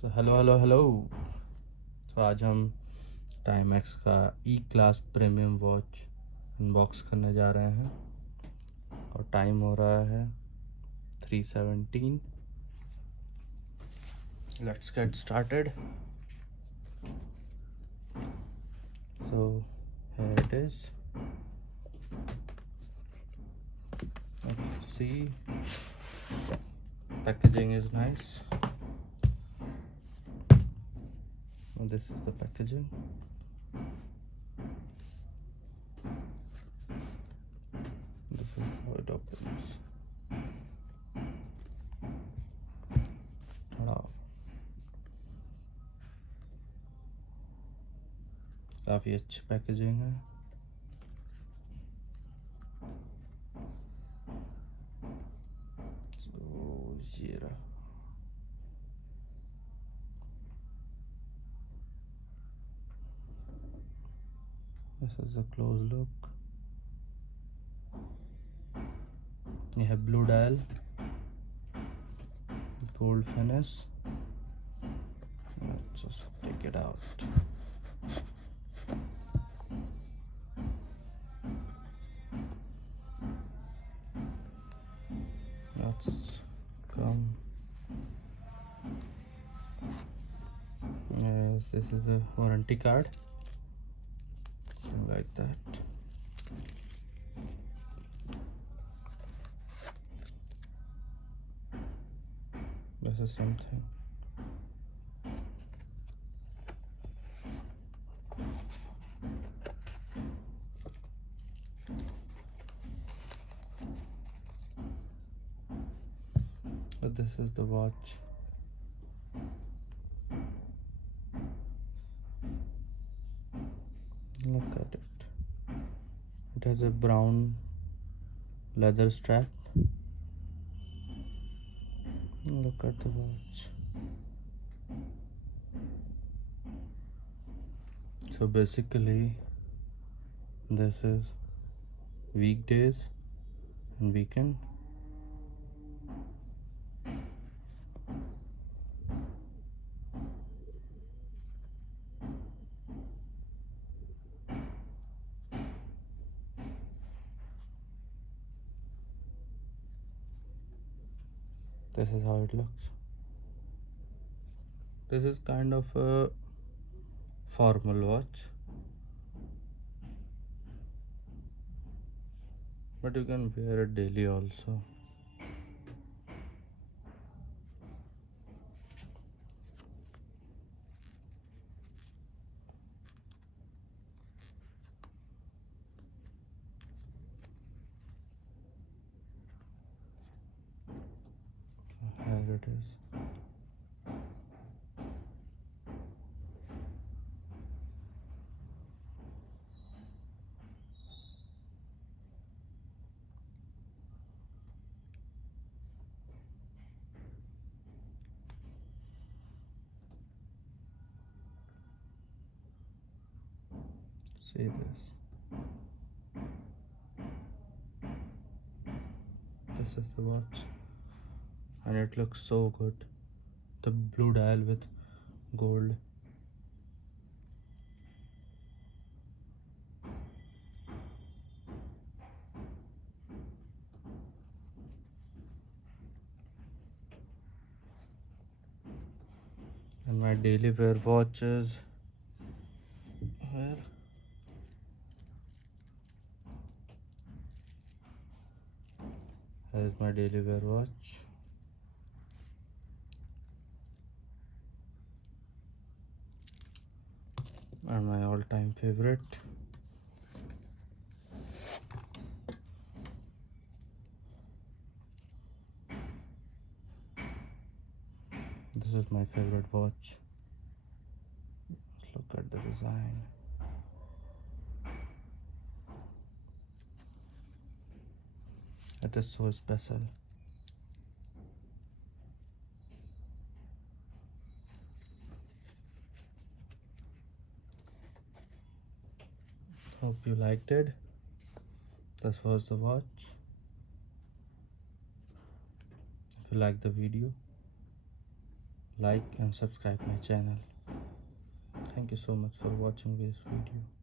तो हेलो। तो आज हम टाइमैक्स का ई क्लास प्रीमियम वॉच अनबॉक्स करने जा रहे हैं और टाइम हो रहा है 3:17। Let's get started. So here it is. See, packaging is nice. This is the packaging. This is how it opens. Ta-da. काफ़ी अच्छी पैकेजिंग है। ये रहा। This is a close look. ये है blue dial, gold finish. Let's just take it out. Let's come. Yes, this is a warranty card. Like that. This is something. But this is the watch. Look at it. It has a brown leather strap. Look at the watch. So basically, this is weekdays and weekend. This is how it looks. This is kind of a formal watch, but you can wear it daily also. Here it is. See this. This is the watch, and it looks so good. The blue dial with gold. And my daily wear watch is here. Here's my daily wear watch. And my all-time favorite. This is my favorite watch. Look at the design. It is so special. Hope you liked it. This was the watch. If you like the video, like and subscribe my channel. Thank you so much for watching this video.